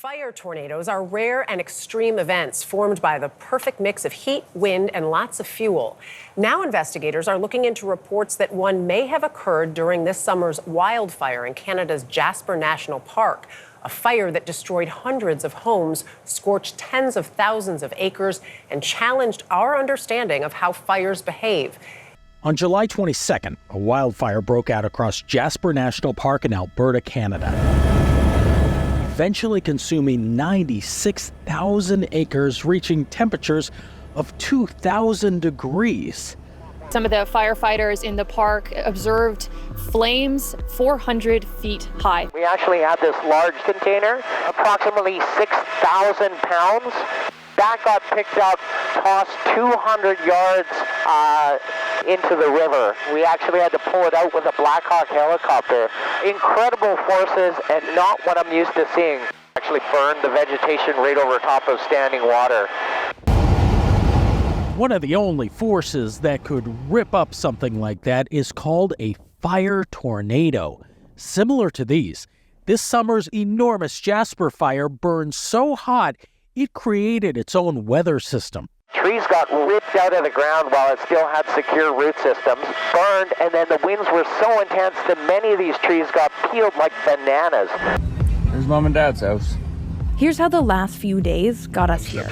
Fire tornadoes are rare and extreme events formed by the perfect mix of heat, wind, and lots of fuel. Now investigators are looking into reports that one may have occurred during this summer's wildfire in Canada's Jasper National Park, a fire that destroyed hundreds of homes, scorched tens of thousands of acres, and challenged our understanding of how fires behave. On July 22nd, a wildfire broke out across Jasper National Park in Alberta, Canada, eventually consuming 96,000 acres, reaching temperatures of 2,000 degrees. Some of the firefighters in the park observed flames 400 feet high. We actually had this large container, approximately 6,000 pounds. That got picked up, tossed 200 yards into the river. We actually had to pull it out with a Black Hawk helicopter. Incredible forces and not what I'm used to seeing. Actually burned the vegetation right over top of standing water. One of the only forces that could rip up something like that is called a fire tornado. Similar to these, this summer's enormous Jasper fire burned so hot it created its own weather system. Trees got ripped out of the ground while it still had secure root systems, burned, and then the winds were so intense that many of these trees got peeled like bananas. There's Mom and Dad's house. Here's how the last few days got us here.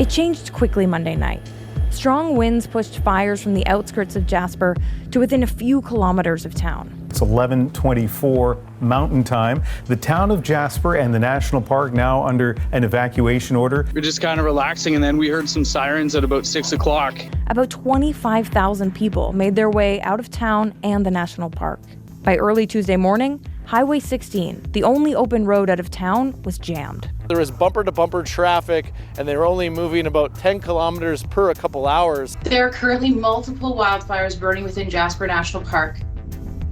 It changed quickly Monday night. Strong winds pushed fires from the outskirts of Jasper to within a few kilometers of town. It's 11:24 Mountain Time. The town of Jasper and the national park now under an evacuation order. We're just kind of relaxing, and then we heard some sirens at about 6 o'clock. About 25,000 people made their way out of town and the national park. By early Tuesday morning, Highway 16, the only open road out of town, was jammed. There was bumper-to-bumper traffic, and they were only moving about 10 kilometers per a couple hours. There are currently multiple wildfires burning within Jasper National Park.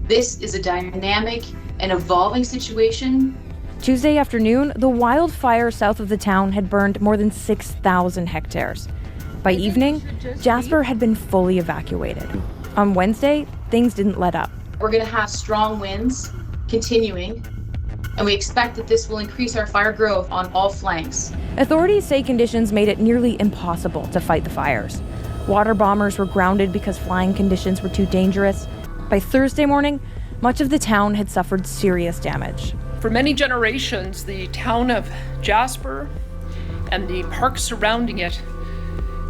This is a dynamic and evolving situation. Tuesday afternoon, the wildfire south of the town had burned more than 6,000 hectares. By evening, Jasper had been fully evacuated. On Wednesday, things didn't let up. We're going to have strong winds continuing, and we expect that this will increase our fire growth on all flanks. Authorities say conditions made it nearly impossible to fight the fires. Water bombers were grounded because flying conditions were too dangerous. By Thursday morning, much of the town had suffered serious damage. For many generations, the town of Jasper and the park surrounding it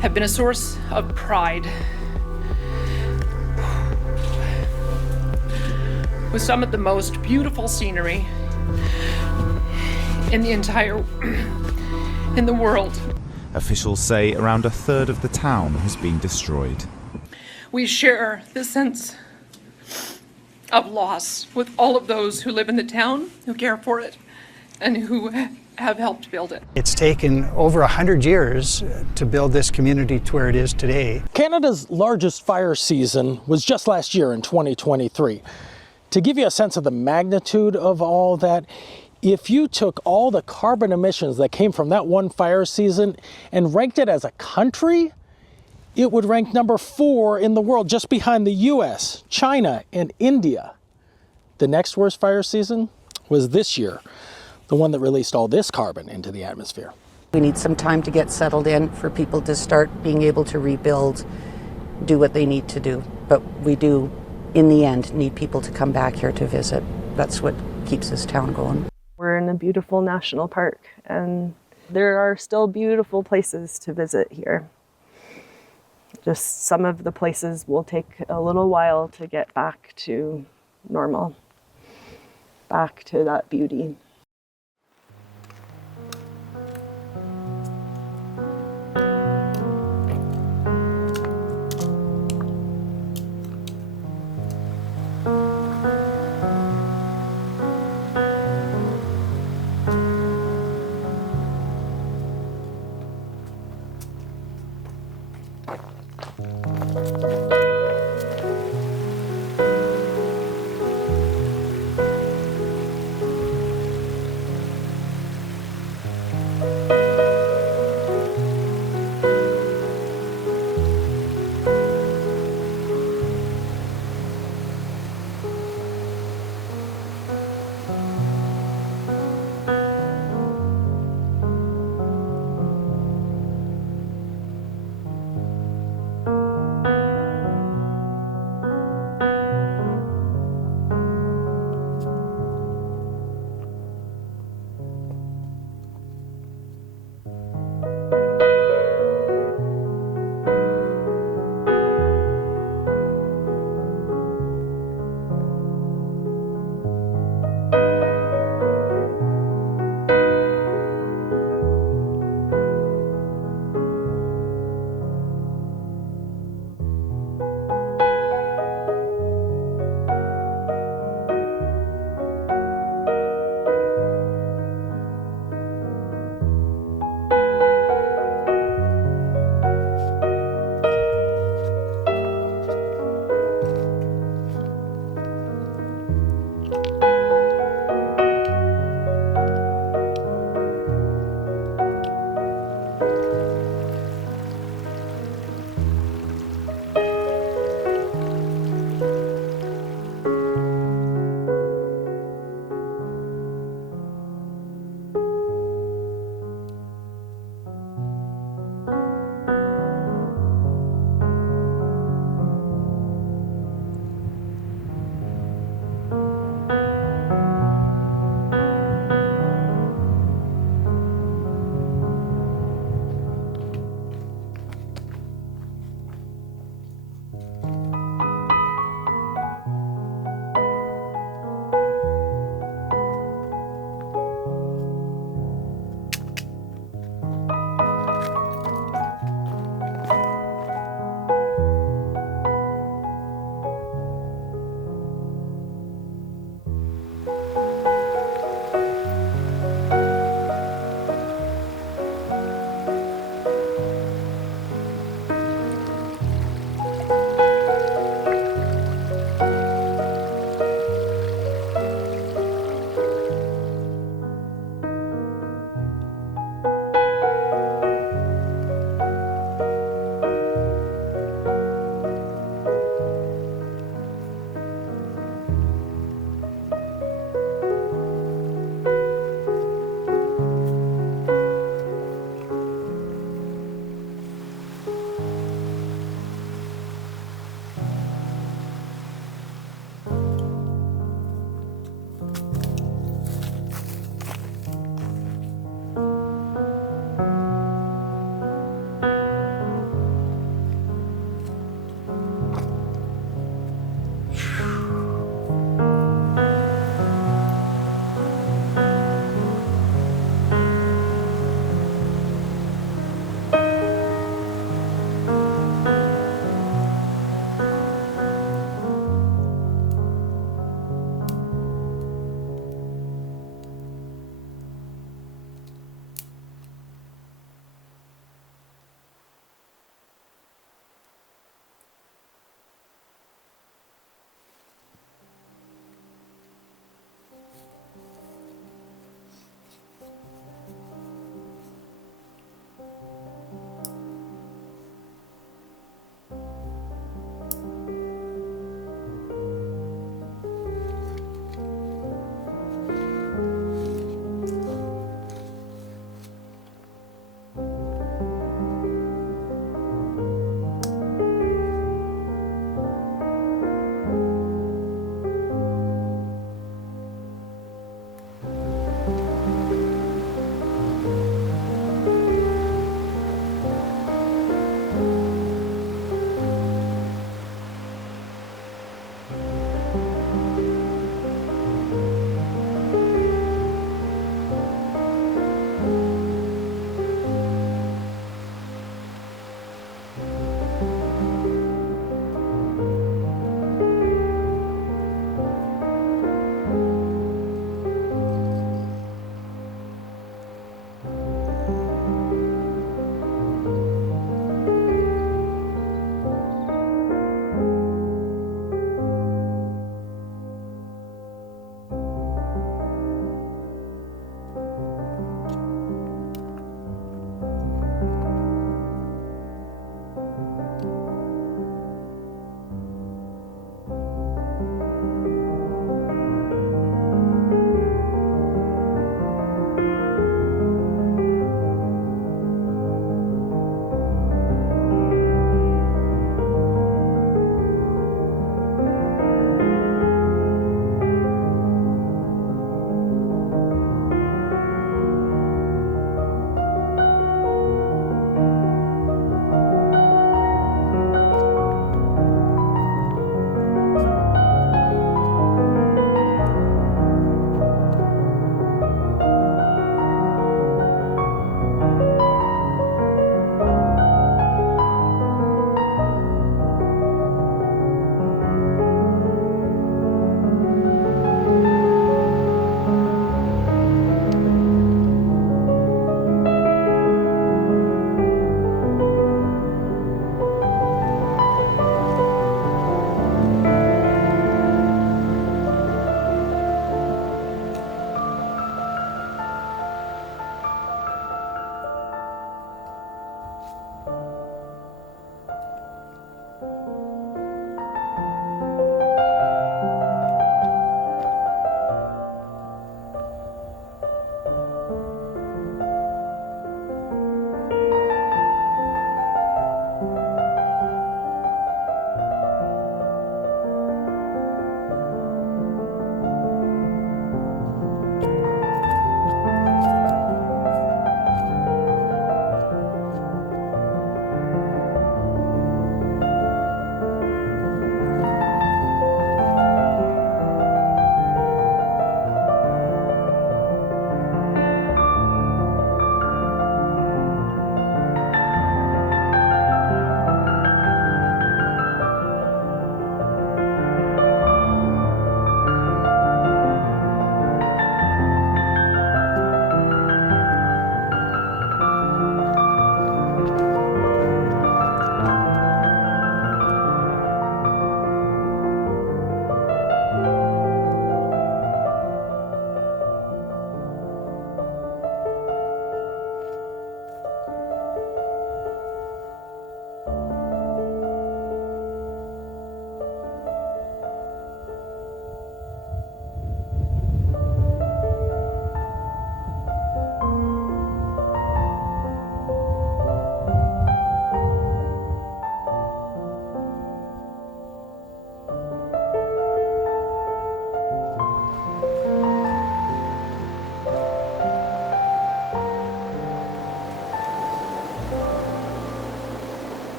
have been a source of pride. With some of the most beautiful scenery in the world. Officials say around a third of the town has been destroyed. We share this sense of loss with all of those who live in the town, who care for it, and who have helped build it. It's taken over 100 years to build this community to where it is today. Canada's largest fire season was just last year in 2023. To give you a sense of the magnitude of all that, if you took all the carbon emissions that came from that one fire season and ranked it as a country, it would rank number 4 in the world, just behind the US, China, and India. The next worst fire season was this year, the one that released all this carbon into the atmosphere. We need some time to get settled in for people to start being able to rebuild, do what they need to do. But we do, in the end, need people to come back here to visit. That's what keeps this town going. We're in a beautiful national park, and there are still beautiful places to visit here. Just some of the places will take a little while to get back to normal, back to that beauty.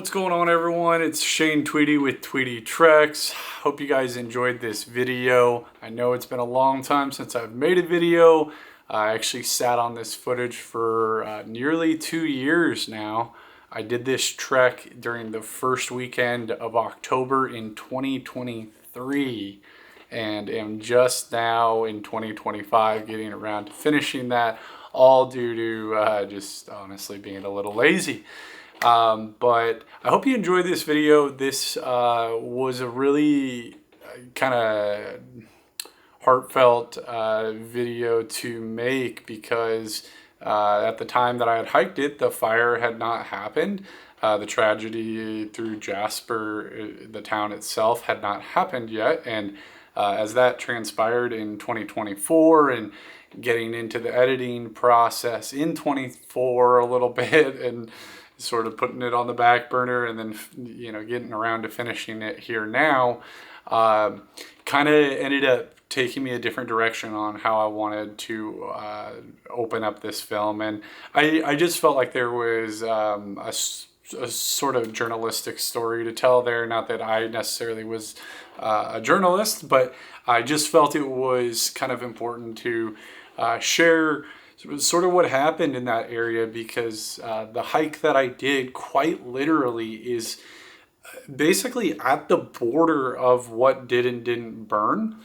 What's going on, everyone? It's Shane Tweedy with Tweedy Treks. Hope you guys enjoyed this video. I know it's been a long time since I've made a video. I actually sat on this footage for nearly 2 years now. I did this trek during the first weekend of October in 2023 and am just now in 2025 getting around to finishing that, all due to just honestly being a little lazy. But I hope you enjoyed this video. This was a really kind of heartfelt video to make because at the time that I had hiked it, the fire had not happened. The tragedy through Jasper, the town itself, had not happened yet. And as that transpired in 2024 and getting into the editing process in 24 a little bit and sort of putting it on the back burner and then, you know, getting around to finishing it here now, kind of ended up taking me a different direction on how I wanted to open up this film. And I just felt like there was a sort of journalistic story to tell there. Not that I necessarily was a journalist, but I just felt it was kind of important to share sort of what happened in that area, because the hike that I did quite literally is basically at the border of what did and didn't burn.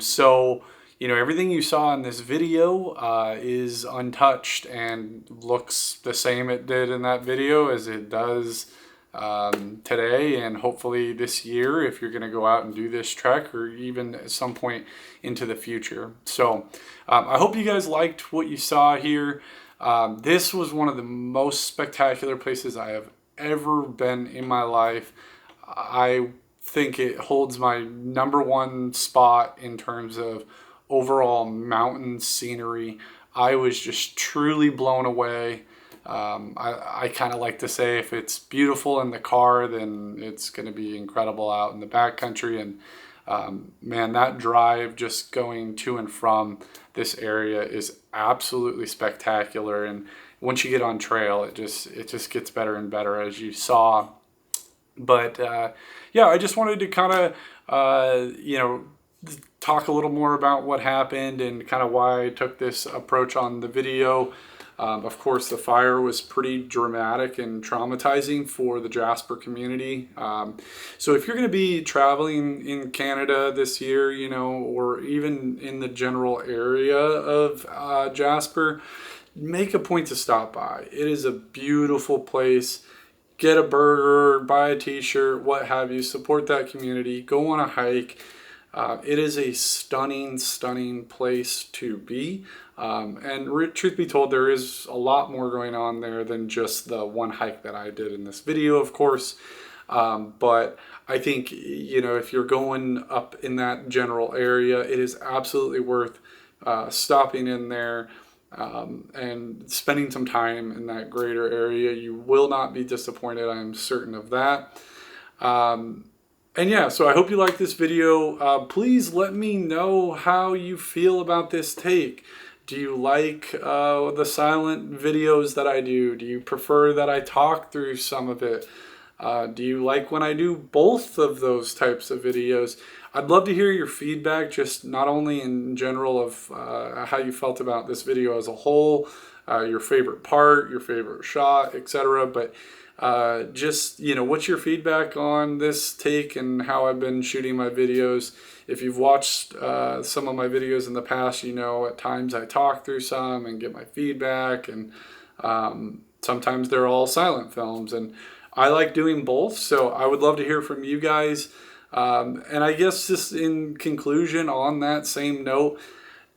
So, you know, everything you saw in this video is untouched and looks the same it did in that video as it does today, and hopefully this year if you're going to go out and do this trek, or even at some point into the future. So I hope you guys liked what you saw here. This was one of the most spectacular places I have ever been in my life. I think it holds my #1 spot in terms of overall mountain scenery. I was just truly blown away. I kind of like to say if it's beautiful in the car, then it's going to be incredible out in the backcountry. And man, that drive just going to and from this area is absolutely spectacular. And once you get on trail, it just gets better and better, as you saw. But yeah, I just wanted to kind of you know, talk a little more about what happened and kind of why I took this approach on the video. Of course, the fire was pretty dramatic and traumatizing for the Jasper community. So if you're going to be traveling in Canada this year, you know, or even in the general area of Jasper, make a point to stop by. It is a beautiful place. Get a burger, buy a t-shirt, what have you, support that community, go on a hike. It is a stunning, stunning place to be. And truth be told, there is a lot more going on there than just the one hike that I did in this video, of course. But I think, you know, if you're going up in that general area, it is absolutely worth stopping in there and spending some time in that greater area. You will not be disappointed, I'm certain of that. And yeah, so I hope you like this video. Please let me know how you feel about this take. Do you like the silent videos that I do? Do you prefer that I talk through some of it? Do you like when I do both of those types of videos? I'd love to hear your feedback, just not only in general of how you felt about this video as a whole, your favorite part, your favorite shot, etc. But just, you know, what's your feedback on this take and how I've been shooting my videos? If you've watched some of my videos in the past, you know at times I talk through some and get my feedback, and sometimes they're all silent films, and I like doing both. So I would love to hear from you guys. And I guess just in conclusion, on that same note,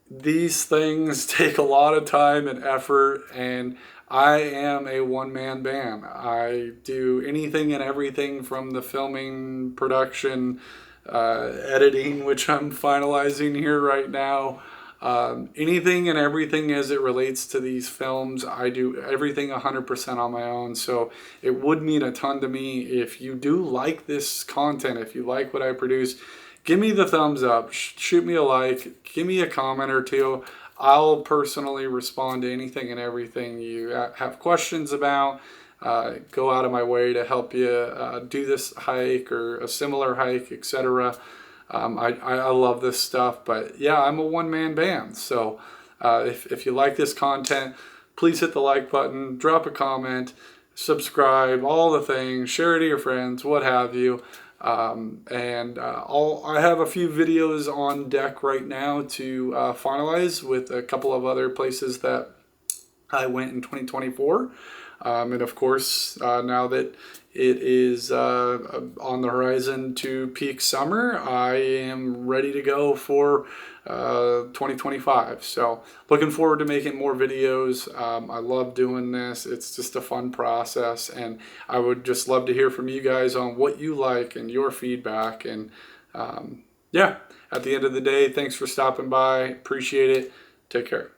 these things take a lot of time and effort, and I am a one-man band. I do anything and everything from the filming, production, editing, which I'm finalizing here right now. Anything and everything as it relates to these films, I do everything 100% on my own. So it would mean a ton to me if you do like this content, if you like what I produce. Give me the thumbs up, shoot me a like, give me a comment or two. I'll personally respond to anything and everything you have questions about. go out of my way to help you do this hike or a similar hike, etc. I love this stuff, but yeah, I'm a one-man band. So if you like this content, please hit the like button, drop a comment, subscribe, all the things, share it to your friends, what have you. I have a few videos on deck right now to finalize with a couple of other places that I went in 2024. And of course, now that it is on the horizon to peak summer, I am ready to go for 2025. So looking forward to making more videos. I love doing this. It's just a fun process, and I would just love to hear from you guys on what you like and your feedback. And yeah, at the end of the day, thanks for stopping by. Appreciate it. Take care.